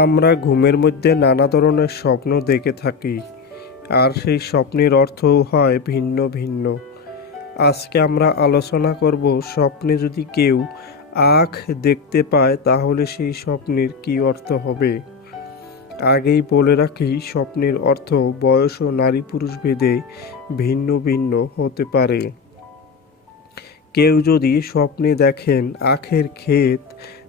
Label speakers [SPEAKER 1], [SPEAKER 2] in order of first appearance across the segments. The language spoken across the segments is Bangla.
[SPEAKER 1] আমরা ঘুমের মধ্যে নানা ধরনের স্বপ্ন দেখে থাকি, আর সেই স্বপ্নের অর্থও হয় ভিন্ন ভিন্ন। আজকে আমরা আলোচনা করব স্বপ্নে যদি কেউ আখ দেখতে পায়, তাহলে সেই স্বপ্নের কী অর্থ হবে? আগেই বলে রাখি, স্বপ্নের অর্থ বয়স ও নারী পুরুষ ভেদে ভিন্ন ভিন্ন হতে পারে। কেউ যদি স্বপ্নে দেখেন আখের ক্ষেত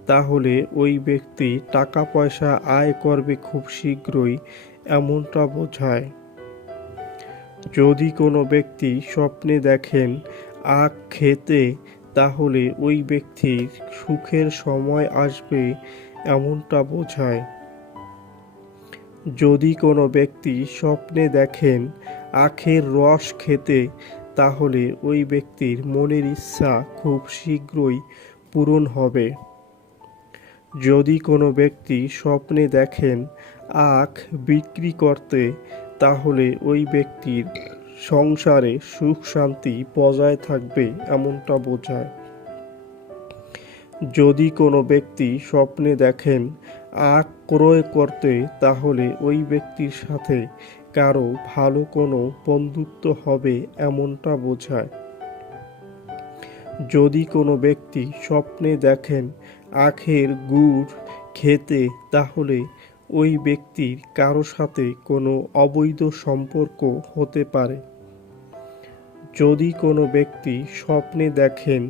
[SPEAKER 1] তাহলে ওই ব্যক্তি টাকা পয়সা আয় করবে খুব শীঘ্রই, এমনটা বোঝায়। যদি কোনো ব্যক্তি স্বপ্নে দেখেন আখ খেতে, তাহলে ওই ব্যক্তির সুখের সময় আসবে, এমনটা বোঝায়। যদি কোনো ব্যক্তি স্বপ্নে দেখেন আখের রস খেতে, তাহলে ওই ব্যক্তির মনের ইচ্ছা খুব শীঘ্রই পূরণ হবে। যদি কোনো ব্যক্তি স্বপ্নে দেখেন আখ বিক্রি করতে, তাহলে ওই ব্যক্তির সংসারে সুখ শান্তি বজায় থাকবে এমনটা বোঝায়। যদি কোনো ব্যক্তি স্বপ্নে দেখেন আখ ক্রয় করতে, তাহলে ওই ব্যক্তির সাথে কারও ভালো কোনো বন্ধুত্ব হবে এমনটা বোঝায়। যদি কোনো ব্যক্তি স্বপ্নে দেখেন আখের গুড় খেতে তাহলে ওই ব্যক্তির কারও সাথে কোনো অবৈধ সম্পর্ক হতে পারে। যদি কোনো ব্যক্তি স্বপ্নে দেখেন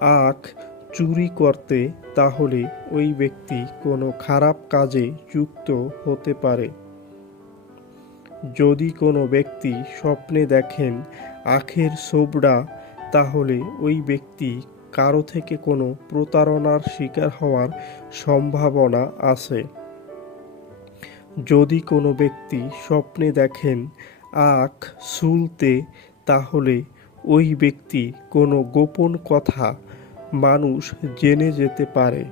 [SPEAKER 1] আখ চুরি করতে, তাহলে ওই ব্যক্তি কোনো খারাপ কাজে যুক্ত হতে পারে। যদি কোনো ব্যক্তি স্বপ্নে দেখেন আখের সোবড়া, তাহলে ওই ব্যক্তি কারও থেকে কোনো প্রতারণার শিকার হওয়ার সম্ভাবনা আছে। যদি কোনো ব্যক্তি স্বপ্নে দেখেন আখ সুলতে, তাহলে ওই ব্যক্তি কোনো গোপন কথা মানুষ জেনে যেতে পারে।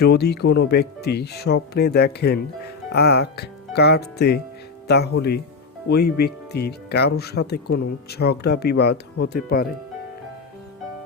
[SPEAKER 1] যদি কোনো ব্যক্তি স্বপ্নে দেখেন আখ কাটতে, তাহলে ওই ব্যক্তির কারোর সাথে কোনো ঝগড়া বিবাদ হতে পারে।